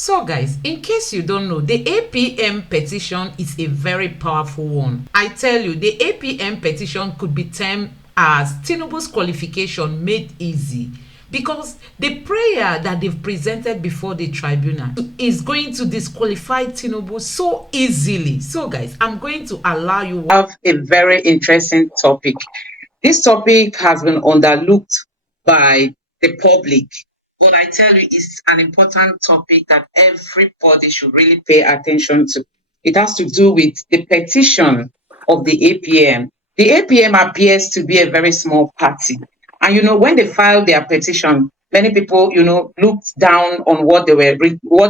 So guys, in case you don't know, the APM petition is a very powerful one. I tell you, the APM petition could be termed as Tinubu's qualification made easy, because the prayer that they've presented before the tribunal is going to disqualify Tinubu so easily. So guys, I'm going to allow you have a very interesting topic. This topic has been underlooked by the public, but I tell you, it's an important topic that everybody should really pay attention to. It has to do with the petition of the APM. The APM appears to be a very small party. And when they filed their petition, many people, looked down on what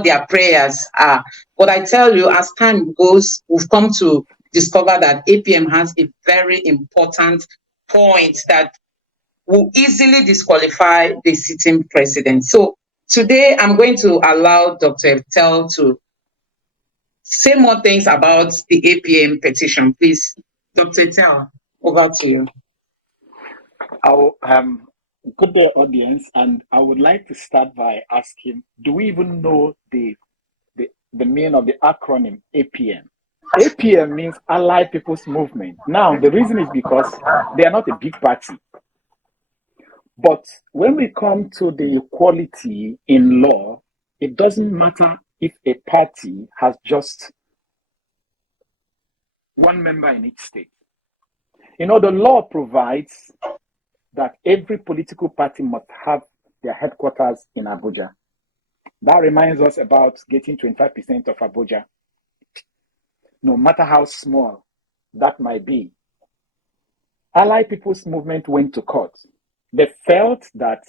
their prayers are. But I tell you, as time goes, we've come to discover that APM has a very important point that will easily disqualify the sitting president. So today I'm going to allow Dr. Tel to say more things about the APM petition. Please, Dr. Tel, over to you. Good day, audience, and I would like to start by asking, do we even know the meaning of the acronym APM? APM means Allied People's Movement. Now, the reason is because they are not a big party. But when we come to the equality in law, it doesn't matter if a party has just one member in each state. The law provides that every political party must have their headquarters in Abuja. That reminds us about getting 25% of Abuja, no matter how small that might be. Allied People's Movement went to court. They felt that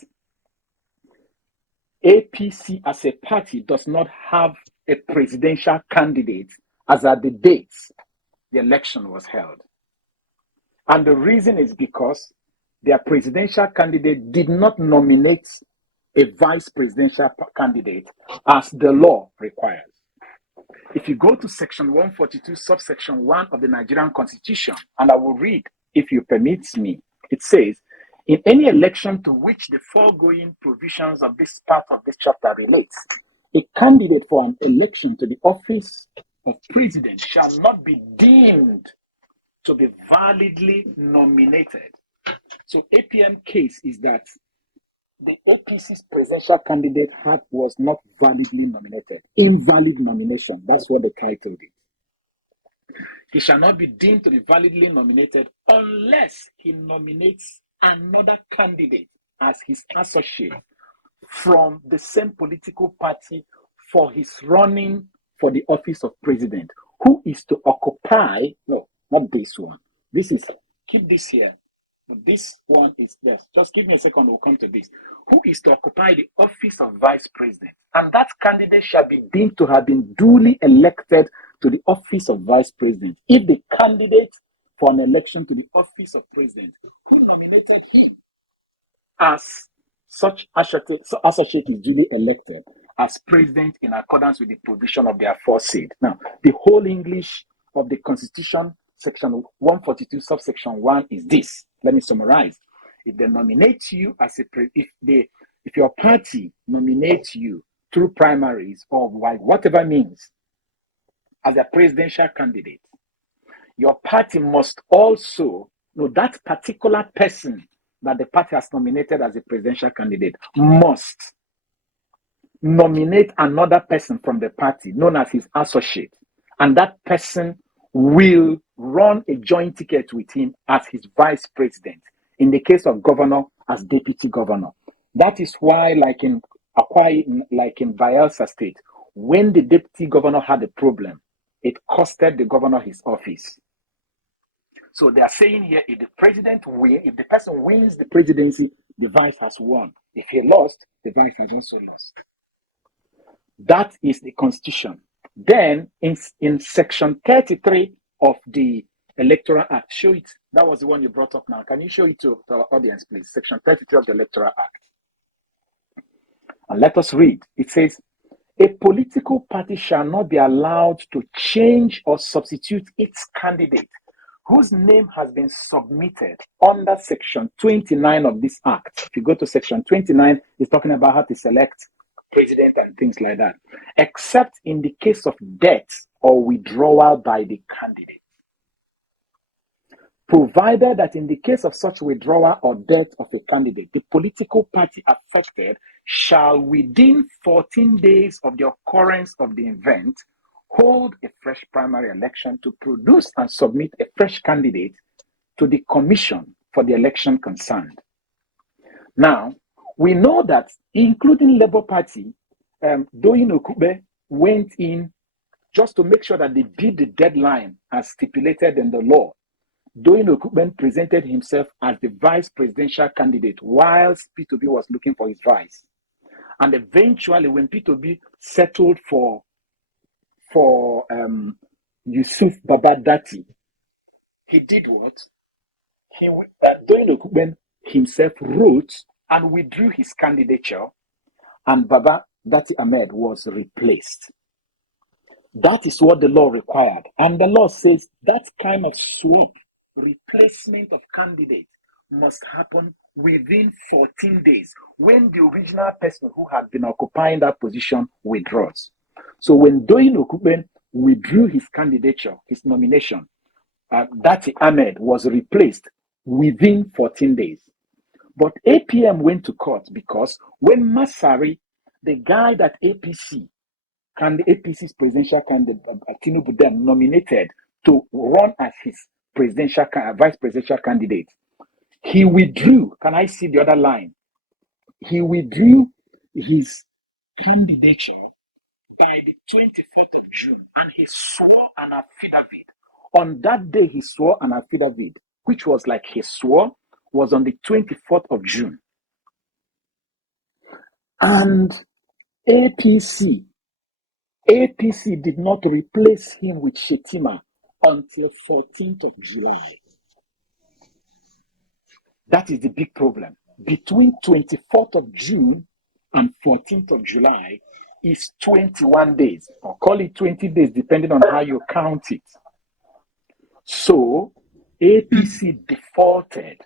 APC as a party does not have a presidential candidate as at the date the election was held. And the reason is because their presidential candidate did not nominate a vice presidential candidate as the law requires. If you go to section 142, subsection 1 of the Nigerian Constitution, and I will read, if you permit me, it says, in any election to which the foregoing provisions of this part of this chapter relates, a candidate for an election to the office of president shall not be deemed to be validly nominated. So APM case is that the APC's presidential candidate was not validly nominated. Invalid nomination. That's what the title is. He shall not be deemed to be validly nominated unless he nominates another candidate as his associate from the same political party for his running for the office of president, who is to occupy, no, not this one. This is, keep this here. This one is there. Just give me a second, we'll come to this. Who is to occupy the office of vice president? And that candidate shall be deemed to have been duly elected to the office of vice president if the candidate for an election to the office of president who nominated him as such associate is duly elected as president in accordance with the provision of the aforesaid. Now, the whole English of the Constitution, section 142, subsection 1 is this. Let me summarize. If they nominate you as if your party nominates you through primaries or by whatever means as a presidential candidate, your party must also know that particular person that the party has nominated as a presidential candidate must nominate another person from the party known as his associate, and that person will run a joint ticket with him as his vice president. In the case of governor, as deputy governor. That is why, like in Bayelsa State, when the deputy governor had a problem, it costed the governor his office. So they are saying here, if the person wins the presidency, the vice has won. If he lost, the vice has also lost. That is the Constitution. Then in section 33 of the Electoral Act, show it. That was the one you brought up now. Can you show it to our audience, please? Section 33 of the Electoral Act. And let us read. It says, a political party shall not be allowed to change or substitute its candidate whose name has been submitted under section 29 of this act. If you go to section 29, it's talking about how to select president and things like that, except in the case of death or withdrawal by the candidate. Provided that in the case of such withdrawal or death of a candidate, the political party affected shall within 14 days of the occurrence of the event hold a fresh primary election to produce and submit a fresh candidate to the commission for the election concerned. Now, we know that including Labour Party, Doyin Okube went in just to make sure that they beat the deadline as stipulated in the law. Doyin Okube presented himself as the vice presidential candidate whilst Peter Obi was looking for his vice. And eventually, when Peter Obi settled for Yusuf Babadati, he did what? Doyin Okube himself wrote and withdrew his candidature, and Babadati Ahmed was replaced. That is what the law required. And the law says that kind of swap, replacement of candidate, must happen within 14 days when the original person who had been occupying that position withdraws. So when Doyin Okube withdrew his candidature, his nomination, Dati Ahmed was replaced within 14 days. But APM went to court because when Masari, the guy that APC's presidential candidate, Tinubu then nominated to run as his vice presidential candidate, he withdrew. Can I see the other line? He withdrew his candidature by the 24th of June, and he swore an affidavit. On that day, he swore an affidavit, which was like he swore, was on the 24th of June. And APC did not replace him with Shetima until 14th of July. That is the big problem. Between 24th of June and 14th of July is 21 days, or call it 20 days, depending on how you count it. So APC defaulted.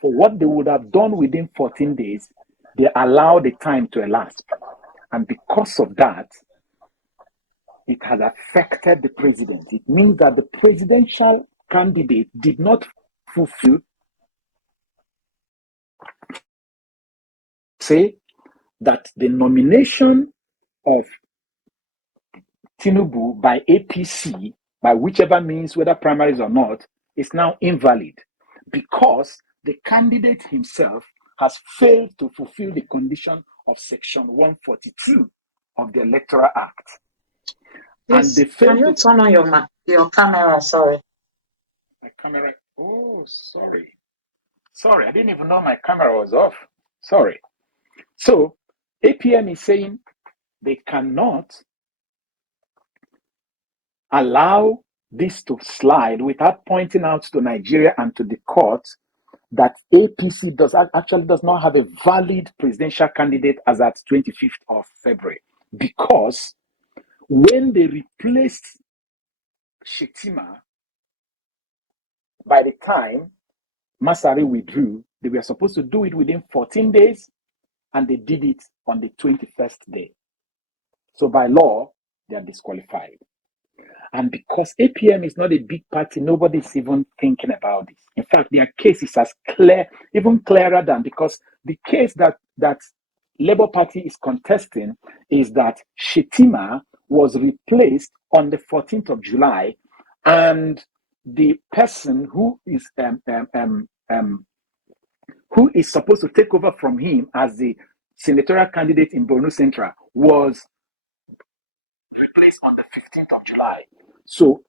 For what they would have done within 14 days, they allowed the time to elapse. And because of that, it has affected the president. It means that the presidential candidate did not fulfill, say, that the nomination of Tinubu by APC, by whichever means, whether primaries or not, is now invalid because the candidate himself has failed to fulfill the condition of Section 142 of the Electoral Act. Yes. And can you turn on your camera? Sorry. My camera. Oh, sorry. Sorry, I didn't even know my camera was off. Sorry. So APM is saying they cannot allow this to slide without pointing out to Nigeria and to the court that APC does not have a valid presidential candidate as at 25th of February. Because when they replaced Shetima, by the time Masari withdrew, they were supposed to do it within 14 days, and they did it on the 21st day. So by law, they are disqualified. And because APM is not a big party, nobody's even thinking about this. In fact, their case is as clear, even clearer than, because the case that Labour Party is contesting is that Shetima was replaced on the 14th of July, and the person who is supposed to take over from him as the senatorial candidate in Borno Central was replaced on the 15th of July. So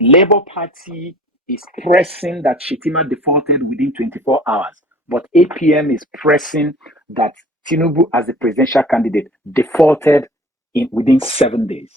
Labour Party is pressing that Shetima defaulted within 24 hours, but APM is pressing that Tinubu as the presidential candidate defaulted within 7 days.